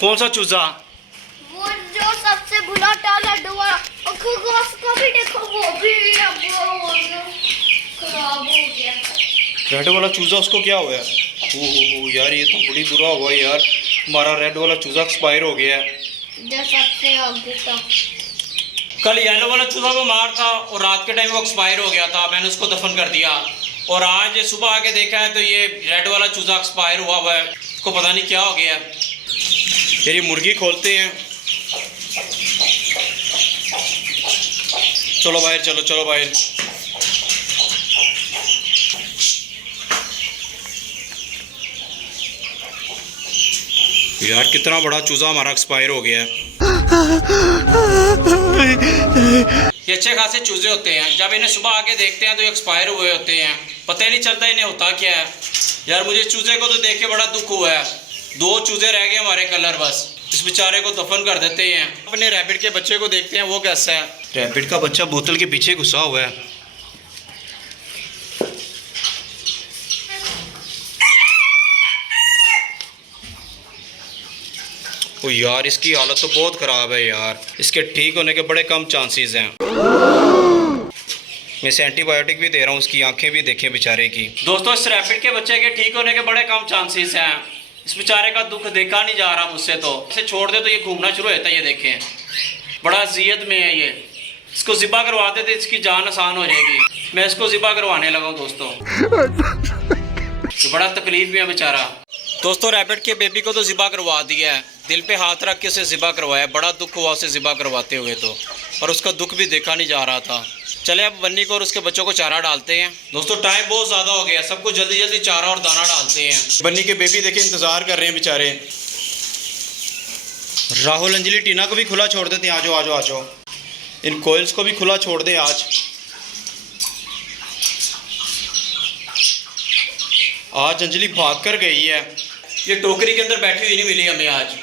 कौन सा चूजा? वो जो सबसे बुरा टाला डुआ उसको भी देखो, वो भी खराब हो गया। रेड वाला चूजा उसको क्या हुआ है? ओह यार ये तो बड़ी बुरा हुआ यार, हमारा रेड वाला चूजा एक्सपायर हो गया है। जो सबसे आगे था। कल येलो वाला चूजा बीमार था और रात के टाइम वो एक्सपायर हो गया था, मैंने उसको दफन कर दिया। और आज सुबह आके देखा है तो ये रेड वाला चूजा एक्सपायर हुआ है, इसको पता नहीं क्या हो गया है। तेरी मुर्गी खोलते हैं, चलो बाहर, चलो चलो बाहर। यार कितना बड़ा चूजा हमारा एक्सपायर हो गया है। ये अच्छे खासे चूजे होते हैं, जब इन्हें सुबह आके देखते हैं तो ये एक्सपायर हुए होते हैं, पता ही नहीं चलता इन्हें होता क्या है। यार मुझे चूजे को तो देख के बड़ा दुख हुआ है, 2 चूजे रह गए हमारे कलर, बस इस बेचारे को दफन कर देते हैं। अपने रैबिट के बच्चे को देखते हैं वो कैसा है। रैबिट का बच्चा बोतल के पीछे घुसा हुआ है। ओ यार इसकी हालत तो बहुत ख़राब है यार, इसके ठीक होने के बड़े कम चांसेस हैं। मैं इसे एंटीबायोटिक भी दे रहा हूँ, उसकी आंखें भी देखें बेचारे की। दोस्तों इस रैबिट के बच्चे के ठीक होने के बड़े कम चांसेस हैं। इस बेचारे का दुख देखा नहीं जा रहा मुझसे, तो इसे छोड़ दे तो ये घूमना शुरू होता है। ये देखें बड़ा अजियत में है ये, इसको ज़िबा करवा देते इसकी जान आसान हो जाएगी। मैं इसको ज़िबा करवाने लगा हूँ दोस्तों, बड़ा तकलीफ में है बेचारा। दोस्तों रैबिट के बेबी को तो ज़िबा करवा दिया है, दिल पे हाथ रख के उसे ज़िबा करवाया, बड़ा दुख हुआ उसे ज़िबा करवाते हुए तो, और उसका दुख भी देखा नहीं जा रहा था। चले अब बन्नी को और उसके बच्चों को चारा डालते हैं। दोस्तों टाइम बहुत ज़्यादा हो गया, सबको जल्दी जल्दी चारा और दाना डालते हैं। बन्नी के बेबी देखे इंतज़ार कर रहे हैं बेचारे। राहुल अंजलि टीना को भी खुला छोड़ देते हैं, आ जाओ आ जाओ आ जाओ। इन कोयल्स को भी खुला छोड़ दे आज। आज अंजलि भाग कर गई है, ये टोकरी के अंदर बैठी हुई नहीं मिली हमें आज।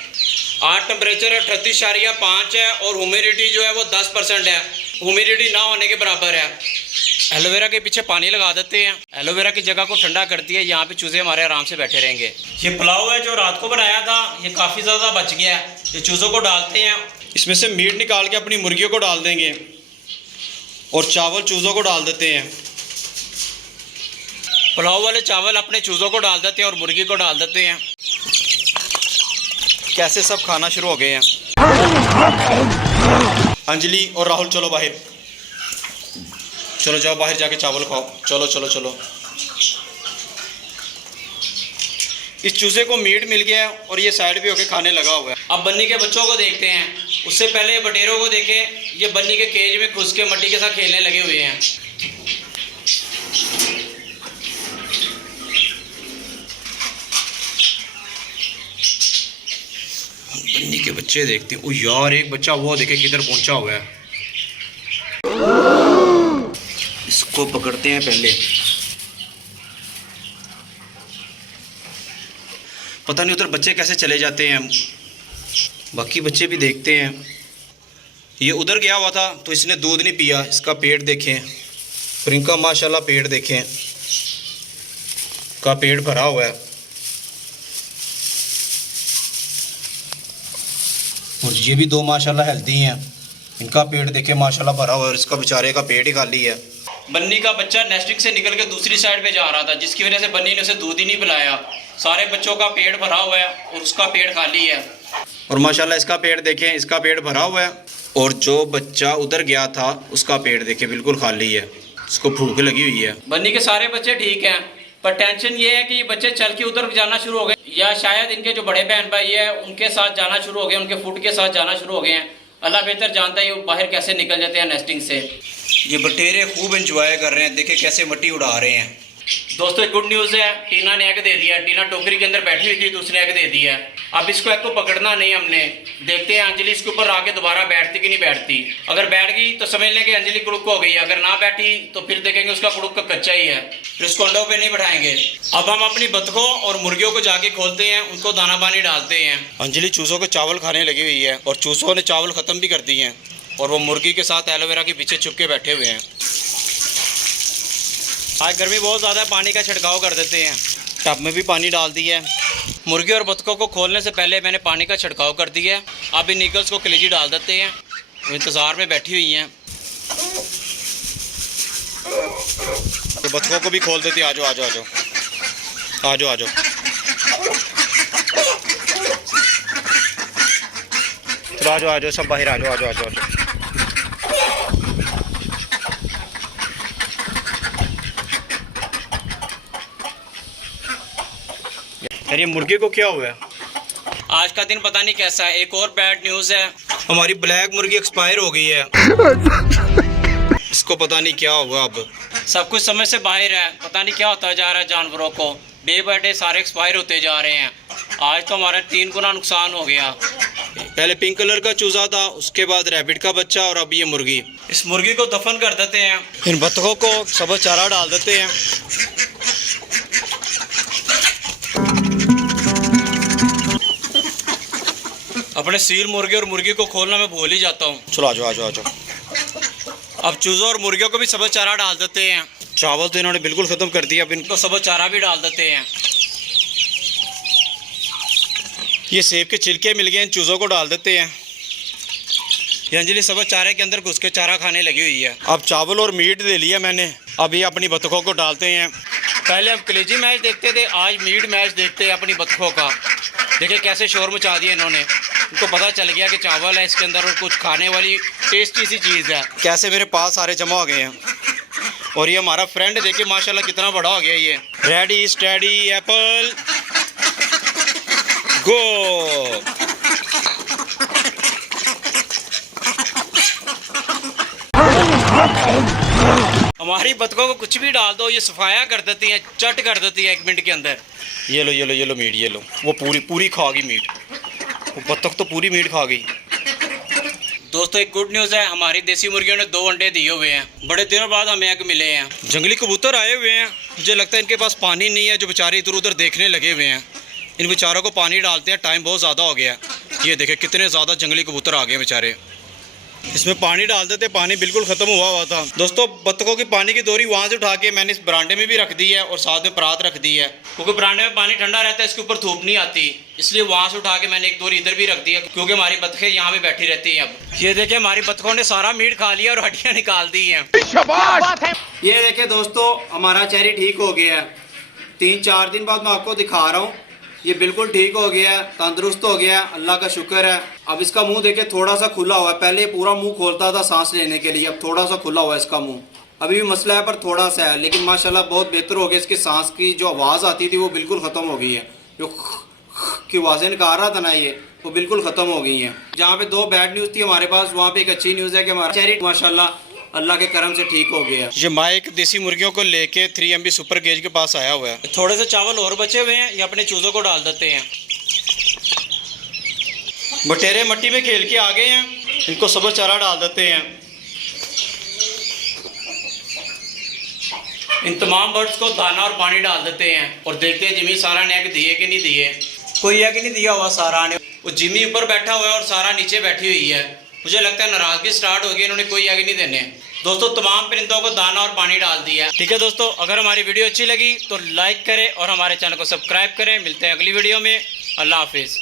टेम्परेचर 38.5 है और ह्यूमिडिटी जो है वो 10% है, ह्यूमिडिटी ना होने के बराबर है। एलोवेरा के पीछे पानी लगा देते हैं, एलोवेरा की जगह को ठंडा करती है, यहाँ पे चूजे हमारे आराम से बैठे रहेंगे। ये पुलाव है जो रात को बनाया था, ये काफ़ी ज़्यादा बच गया है, ये चूज़ों को डालते हैं। इसमें से मीट निकाल के अपनी मुर्गियों को डाल देंगे और चावल चूज़ों को डाल देते हैं। पुलाव वाले चावल अपने चूज़ों को डाल देते हैं और मुर्गी को डाल देते हैं। कैसे सब खाना शुरू हो गए हैं। अंजलि और राहुल चलो बाहर, चलो जाओ बाहर जाके चावल खाओ, चलो चलो चलो। इस चूजे को मीट मिल गया है और ये साइड भी होके खाने लगा हुआ है। अब बन्नी के बच्चों को देखते हैं, उससे पहले ये बटेरों को देखें, ये बन्नी के केज में घुस के मट्टी के साथ खेलने लगे हुए हैं। बन्नी के बच्चे देखते हैं। ओ यार एक बच्चा वो देखे किधर पहुंचा हुआ है, इसको पकड़ते हैं पहले। पता नहीं उधर बच्चे कैसे चले जाते हैं, बाकी बच्चे भी देखते हैं। ये उधर गया हुआ था तो इसने दूध नहीं पिया, इसका पेट देखें, प्रियंका माशाल्लाह पेट देखें, का पेट भरा हुआ है। और ये भी 2 माशाल्लाह हेल्दी हैं, इनका पेट देखे माशाल्लाह भरा हुआ है और इसका बेचारे का पेट ही खाली है। बन्नी का बच्चा नेस्टिंग से निकल के दूसरी साइड पे जा रहा था, जिसकी वजह से बन्नी ने उसे दूध ही नहीं पिलाया। सारे बच्चों का पेट भरा हुआ है और उसका पेट खाली है। और माशाल्लाह इसका पेट देखें, इसका पेट भरा हुआ है और जो बच्चा उधर गया था उसका पेट देखें बिल्कुल खाली है, उसको भूख लगी हुई है। बन्नी के सारे बच्चे ठीक हैं, पर टेंशन ये है कि ये बच्चे चल के उधर जाना शुरू हो गए, या शायद इनके जो बड़े बहन भाई है उनके साथ जाना शुरू हो गए, उनके फूड के साथ जाना शुरू हो गए हैं। अल्लाह बेहतर जानता है ये बाहर कैसे निकल जाते हैं नेस्टिंग से। ये बटेरे खूब एंजॉय कर रहे हैं, देखे कैसे मट्टी उड़ा रहे हैं। दोस्तों एक गुड न्यूज़ है, टीना ने एग दे दिया। टीना टोकरी के अंदर बैठी हुई थी तो उसने एग दे दिया है। अब इसको एग को पकड़ना नहीं हमने, देखते हैं अंजलि इसके ऊपर आके दोबारा बैठती कि नहीं बैठती। अगर बैठ गई तो समझ लें कि अंजलि कुड़ुक हो गई, अगर ना बैठी तो फिर देखेंगे उसका कुड़ुक का कच्चा ही है, फिर उसको अंडों पे नहीं बैठाएंगे। अब हम अपनी बतखों और मुर्गियों को जाके खोलते हैं, उनको दाना पानी डालते हैं। अंजलि चूज़ों के चावल खाने लगी हुई है और चूज़ों ने चावल ख़त्म भी कर दिए हैं और वो मुर्गी के साथ एलोवेरा के पीछे छुप के बैठे हुए हैं। आज गर्मी बहुत ज़्यादा है, पानी का छिड़काव कर देते हैं। टब में भी पानी डाल दिया है। मुर्गी और बतखों को खोलने से पहले मैंने पानी का छिड़काव कर दिया है। अब इन ईगल्स को कलेजी डाल देते हैं, वो इंतज़ार में बैठी हुई हैं। तो बतखों को भी खोल देती है। आ जाओ आ जाओ आ जाओ आ जाओ आ जाओ। चलो आ जाओ आ जाओ, सब बाहर आ जाओ आ जाओ आ जाओ आ जाओ। यार ये मुर्गी को क्या हुआ है? आज का दिन पता नहीं कैसा है। एक और बैड न्यूज़ है, हमारी ब्लैक मुर्गी एक्सपायर हो गई है। इसको पता नहीं क्या हुआ। अब सब कुछ समझ से बाहर है, पता नहीं क्या होता जा रहा है जानवरों को। डे बाय डे सारे एक्सपायर होते जा रहे हैं। आज तो हमारा 3 गुना नुकसान हो गया। पहले पिंक कलर का चूजा था, उसके बाद रैबिट का बच्चा और अब ये मुर्गी। इस मुर्गी को दफन कर देते हैं, इन बतखों को सबज चारा डाल देते हैं। अपने सील मुर्गे और मुर्गी को खोलना मैं भूल ही जाता हूँ। चलो आ जाओ आ जाओ आ जाओ। अब चूज़ों और मुर्गियों को भी सबज चारा डाल देते हैं। चावल तो इन्होंने बिल्कुल ख़त्म कर दिया, अब इनको सबज चारा भी डाल देते हैं। ये सेब के छिलके मिल गए, इन चूज़ों को डाल देते हैं। ये अंजलि सबज चारे के अंदर घुस के चारा खाने लगी हुई है। अब चावल और मीट ले लिया मैंने, अब ये अपनी बतखों को डालते हैं। पहले हम कलेजी मैच देखते थे, आज मीट मैच देखते हैं अपनी बतखों का। देखिए कैसे शोर मचा दिया इन्होंने। इनको पता चल गया कि चावल है इसके अंदर और कुछ खाने वाली टेस्टी सी चीज़ है। कैसे मेरे पास सारे जमा हो गए हैं। और ये हमारा फ्रेंड देखिए माशाल्लाह कितना बड़ा हो गया। ये रेडी स्टडी एप्पल गो। हमारी बतखों को कुछ भी डाल दो, ये सफाया कर देती हैं, चट कर देती है 1 मिनट के अंदर। ये लो ये लो ये लो मीट, ये लो। वो पूरी खा गई मीट, वो बतख तो पूरी मीट खा गई। दोस्तों एक गुड न्यूज़ है, हमारी देसी मुर्गियों ने 2 अंडे दिए हुए हैं। बड़े दिनों बाद हमें एग मिले हैं। जंगली कबूतर आए हुए हैं, मुझे लगता है इनके पास पानी नहीं है, जो बेचारे इधर उधर देखने लगे हुए हैं। इन बेचारों को पानी डालते हैं, टाइम बहुत ज़्यादा हो गया। ये देखे कितने ज़्यादा जंगली कबूतर आ गए बेचारे। इसमें पानी डाल देते, पानी बिल्कुल ख़त्म हुआ था। दोस्तों बतखों की पानी की दोरी वहाँ से उठा के मैंने इस बरांडे में भी रख दी है और साथ में परात रख दी है, क्योंकि बरांडे में पानी ठंडा रहता है, इसके ऊपर धूप नहीं आती, इसलिए वहाँ से उठा के मैंने एक दोरी इधर भी रख दी है, क्योंकि हमारी बतखें यहाँ पे बैठी रहती हैं। अब ये देखिए हमारी बतखों ने सारा मीट खा लिया और हड्डियाँ निकाल दी हैं। ये देखिए दोस्तों हमारा चेरी ठीक हो गया है। 3-4 दिन बाद मैं आपको दिखा रहा हूँ, ये बिल्कुल ठीक हो गया है, तंदुरुस्त हो गया, अल्लाह का शुक्र है। अब इसका मुंह देखिए थोड़ा सा खुला हुआ है, पहले पूरा मुंह खोलता था सांस लेने के लिए, अब थोड़ा सा खुला हुआ है इसका मुंह। अभी भी मसला है पर थोड़ा सा है, लेकिन माशाल्लाह बहुत बेहतर हो गया। इसकी सांस की जो आवाज़ आती थी वो बिल्कुल ख़त्म हो गई है, जो की आवाज़ें निकाल रहा था ना ये, वो बिल्कुल ख़त्म हो गई हैं। जहाँ पे 2 बैड न्यूज़ थी हमारे पास, वहाँ पे एक अच्छी न्यूज़ है कि हमारा चेरी माशाल्लाह अल्लाह के करम से ठीक हो गया। ये माइक देसी मुर्गियों को लेके 3 MB सुपर गेज के पास आया हुआ है। थोड़े से चावल और बचे हुए हैं, ये अपने चूज़ों को डाल देते हैं। बटेरे मट्टी में खेल के आ गए हैं, इनको सबज चारा डाल देते हैं। इन तमाम बर्ड्स को दाना और पानी डाल देते हैं और देखते हैं जिमी सारा ने एग दिए कि नहीं दिए। कोई एग नहीं दिया हुआ सारा ने, वो जिमी ऊपर बैठा हुआ है और सारा नीचे बैठी हुई है। मुझे लगता है नाराज़गी स्टार्ट होगी, इन्होंने कोई एग नहीं देने। दोस्तों तमाम परिंदों को दाना और पानी डाल दिया। ठीक है दोस्तों, अगर हमारी वीडियो अच्छी लगी तो लाइक करें और हमारे चैनल को सब्सक्राइब करें। मिलते हैं अगली वीडियो में। अल्लाह हाफिज़।